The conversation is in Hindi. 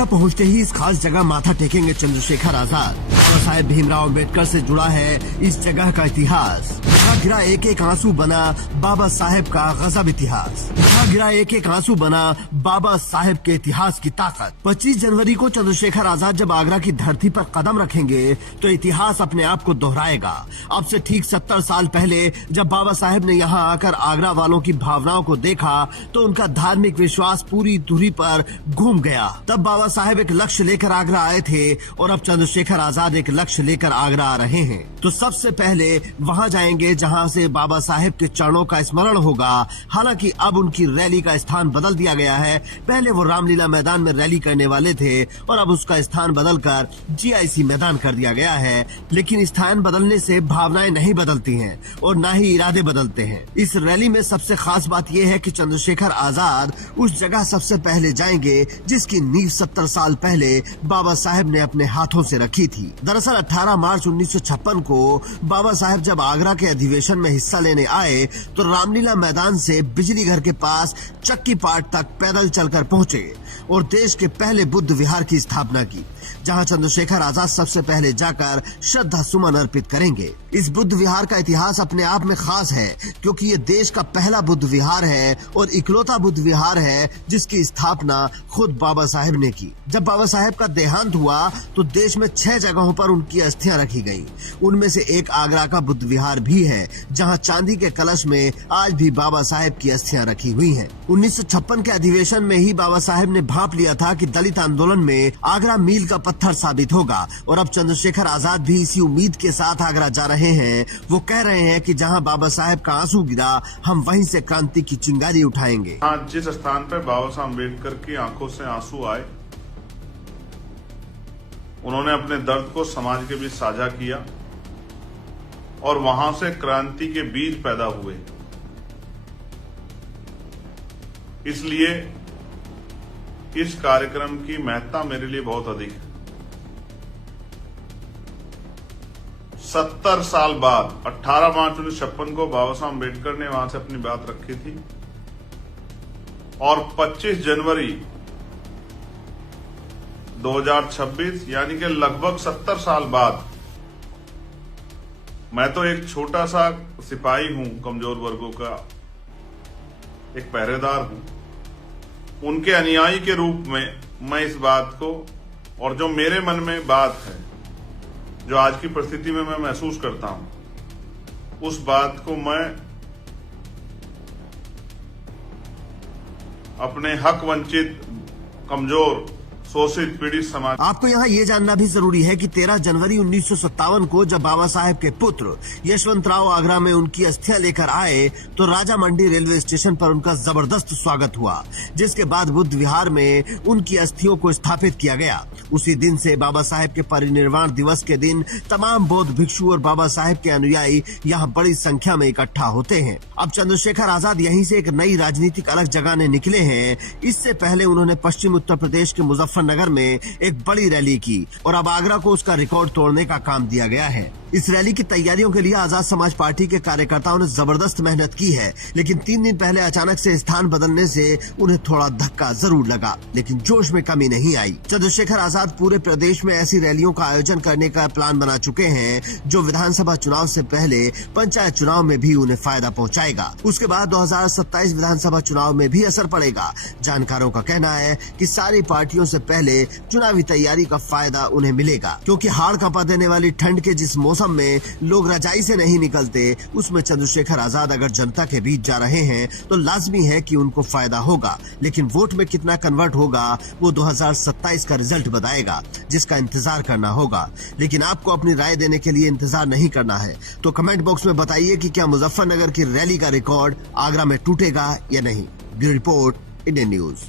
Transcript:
आगरा पहुंचते ही इस खास जगह माथा टेकेंगे चंद्रशेखर आजाद। बाबा साहेब भीमराव अम्बेडकर से जुड़ा है इस जगह का इतिहास। यहाँ गिरा एक एक आंसू बना बाबा साहेब का गजब इतिहास। यहाँ गिरा एक एक आंसू बना बाबा साहेब के इतिहास की ताकत। 25 जनवरी को चंद्रशेखर आजाद जब आगरा की धरती पर कदम रखेंगे तो इतिहास अपने आप को दोहराएगा। अब से ठीक 70 साल पहले जब बाबा साहेब ने यहाँ आकर आगरा वालों की भावनाओं को देखा तो उनका धार्मिक विश्वास पूरी दूरी पर घूम गया। तब बाबा साहेब एक लक्ष्य लेकर आगरा आए थे और अब चंद्रशेखर आजाद एक लक्ष्य लेकर आगरा आ रहे हैं। तो सबसे पहले वहाँ जाएंगे जहाँ से बाबा साहेब के चरणों का स्मरण होगा। हालांकि अब उनकी रैली का स्थान बदल दिया गया है। पहले वो रामलीला मैदान में रैली करने वाले थे और अब उसका स्थान बदलकर GIC मैदान कर दिया गया है। लेकिन स्थान बदलने से भावनाएं नहीं बदलती हैं और न ही इरादे बदलते हैं। इस रैली में सबसे खास बात यह है कि चंद्रशेखर आजाद उस जगह सबसे पहले जाएंगे जिसकी नींव 70 साल पहले बाबा साहेब ने अपने हाथों से रखी थी। दरअसल 18 मार्च 1956 को बाबा साहेब जब आगरा के अधिवेशन में हिस्सा लेने आए तो रामलीला मैदान से बिजली घर के पास चक्की पाट तक पैदल चलकर पहुंचे और देश के पहले बुद्ध विहार की स्थापना की, जहां चंद्रशेखर आजाद सबसे पहले जाकर श्रद्धा सुमन अर्पित करेंगे। इस बुद्ध विहार का इतिहास अपने आप में खास है क्योंकि ये देश का पहला बुद्ध विहार है और इकलौता बुद्ध विहार है जिसकी स्थापना खुद बाबा साहेब ने की। जब बाबा साहेब का देहांत हुआ तो देश में 6 जगहों पर उनकी अस्थियां रखी गयी। उनमें से एक आगरा का बुद्ध विहार भी है जहाँ चांदी के कलश में आज भी बाबा साहेब की अस्थियां रखी हुई है। 1956 के अधिवेशन में ही बाबा साहेब ने भांप लिया था कि दलित आंदोलन में आगरा मील का पत्थर साबित होगा और अब चंद्रशेखर आजाद भी इसी उम्मीद के साथ आगरा जा रहे हैं। वो कह रहे हैं कि जहां बाबा साहेब का आंसू गिरा हम वहीं से क्रांति की चिंगारी उठाएंगे। जिस स्थान पर बाबा साहब अम्बेडकर की आंखों से आंसू आए, उन्होंने अपने दर्द को समाज के बीच साझा किया और वहां से क्रांति के बीज पैदा हुए। इसलिए इस कार्यक्रम की महत्ता मेरे लिए बहुत अधिक है। 70 साल बाद 18 मार्च 1956 को बाबा साहब अम्बेडकर ने वहां से अपनी बात रखी थी और 25 जनवरी 2026 यानी कि लगभग 70 साल बाद मैं तो एक छोटा सा सिपाही हूं, कमजोर वर्गों का एक पहरेदार हूं, उनके अनुयायी के रूप में मैं इस बात को और जो मेरे मन में बात है, जो आज की परिस्थिति में मैं महसूस करता हूं, उस बात को मैं अपने हक वंचित, कमजोर, शोषित, पीड़ित समाज। आपको यहाँ ये जानना भी जरूरी है कि 13 जनवरी 1957 को जब बाबा साहेब के पुत्र यशवंतराव आगरा में उनकी अस्थियां लेकर आए तो राजा मंडी रेलवे स्टेशन पर उनका जबरदस्त स्वागत हुआ, जिसके बाद बुद्ध विहार में उनकी अस्थियों को स्थापित किया गया। उसी दिन से बाबा साहेब के परिनिर्वाण दिवस के दिन तमाम बौद्ध भिक्षु और बाबा साहेब के अनुयायी यहाँ बड़ी संख्या में इकट्ठा होते हैं। अब चंद्रशेखर आजाद यहीं से एक नई राजनीतिक अलग जगाने निकले हैं। इससे पहले उन्होंने पश्चिम उत्तर प्रदेश के मुजफ्फरनगर में एक बड़ी रैली की और अब आगरा को उसका रिकॉर्ड तोड़ने का काम दिया गया है। इस रैली की तैयारियों के लिए आजाद समाज पार्टी के कार्यकर्ताओं ने जबरदस्त मेहनत की है, लेकिन 3 दिन पहले अचानक से स्थान बदलने से उन्हें थोड़ा धक्का जरूर लगा, लेकिन जोश में कमी नहीं आई। चंद्रशेखर आजाद पूरे प्रदेश में ऐसी रैलियों का आयोजन करने का प्लान बना चुके हैं जो विधानसभा चुनाव से पहले पंचायत चुनाव में भी उन्हें फायदा पहुँचाएगा। उसके बाद 2027 विधानसभा चुनाव में भी असर पड़ेगा। जानकारों का कहना है कि सारी पार्टियों से पहले चुनावी तैयारी का फायदा उन्हें मिलेगा, क्योंकि हाड़ कंपा देने वाली ठंड के जिस मौसम में लोग रजाई से नहीं निकलते, उसमें चंद्रशेखर आजाद अगर जनता के बीच जा रहे हैं तो लाजमी है कि उनको फायदा होगा। लेकिन वोट में कितना कन्वर्ट होगा वो 2027 का रिजल्ट बताएगा, जिसका इंतजार करना होगा। लेकिन आपको अपनी राय देने के लिए इंतजार नहीं करना है, तो कमेंट बॉक्स में बताइए कि क्या मुजफ्फरनगर की रैली का रिकॉर्ड आगरा में टूटेगा या नहीं। Bureau report, Indian news.